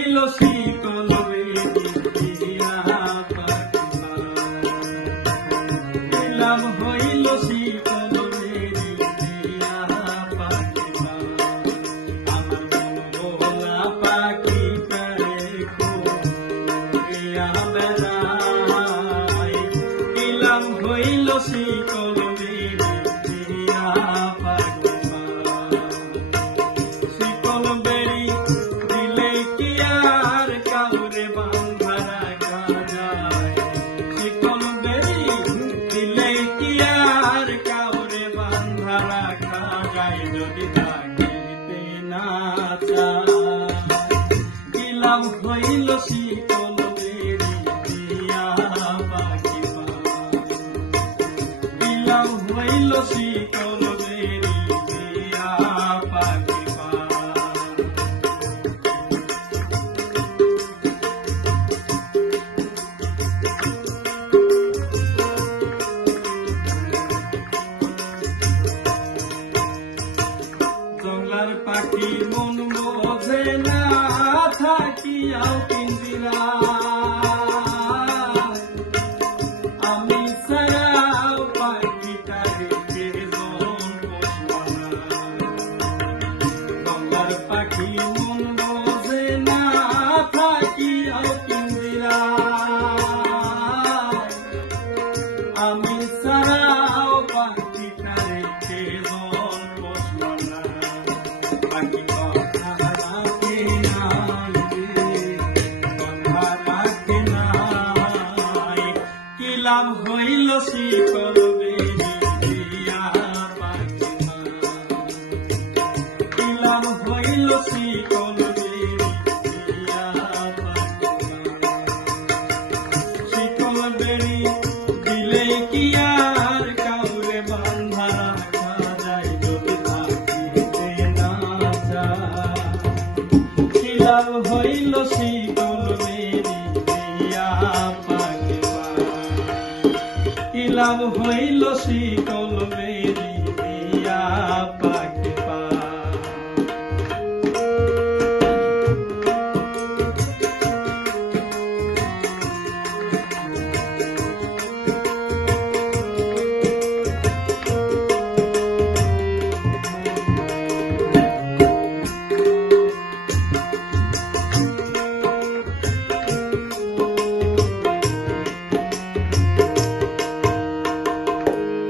হইল শীতল বেরিয়া পাখিমা, কি লাভ হইল শীতল বেরিয়া পাখিমা, আমার মন ভোলা পাখি করে ঘুরিয়া বেড়ায়, কি লাভ হইল শীতল বেরিয়া পাখিমা, শীতল বেরি দিলে কি আর কাউরে বাঁধা রাখা যায়, শীতল বেরি দিলে কি আর কাউরে বাঁধা রাখা যায়, যদি থাকিতে না চায়, কি লাভ হইল শীতল বেরি দিয়া পাখিমা, কি লাভ হইল শীতল বেরি দিয়া পাখিমা। জংলার পাখি মন বোঝে না থাকিয়াও পিঞ্জিরায়, আমি ছাড়াও পাখিটারে কেজন পোষবা না, জংলার পাখি মন বোঝে না থাকিয়াও পিঞ্জিরায়, আমি ছাড়াও পাখিটারে কেজন পোষবা না, পাখি কথা রাখে নাই, কথা রাখে নাই, কি লাভ হইল শীতল বেরিয়া পাখিমা, কি লাভ হইল শীতল বেরিয়া পাখিমা, শীতল বেরি দিলে কি আর কাউরে বাঁধা রাখা যায়, যদি থাকিতে না চায়, কি লাভ হইল শীতল বেরিয়া পাখিমা, কি লাভ হইল শীতল বেরিয়া পাখিমা।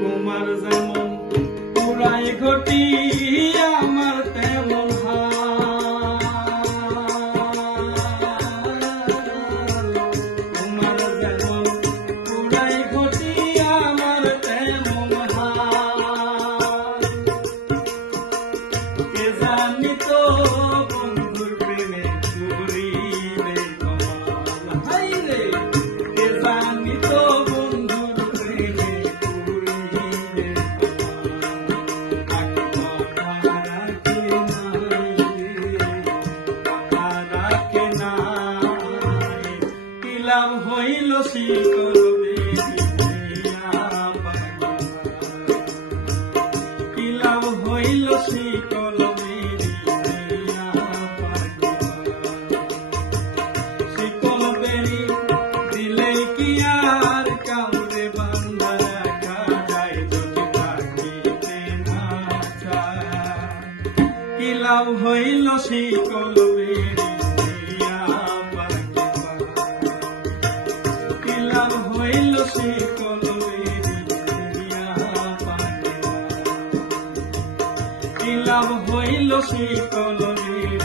তোমার যেমন পুরাই ঘটি আমার তেমন তোমার যেমন পুরাই ঘটি আমার তেমন কে জানি তো বন্ধুর প্রেমে চুরিবে কমাল, হাই রে কে জানি তো বন্ধুর প্রেমে চুরিবে কমাল, কথা রাখে নাই, কথা রাখে নাই, কি লাভ হইল শীতল বেরিয়া পাখিমা, কি লাভ হইল শীতল বেরিয়া পাখিমা, শীতল বেরি দিলে কি আর কাউরে বাঁধা রাখা যায়, যদি থাকিতে না চায়, কি লাভ হইল শীতল বেরিয়া পাখিমা, কি লাভ হইল শীতল বেরিয়া পাখিমা, কি লাভ হইল শীতল বেরিয়া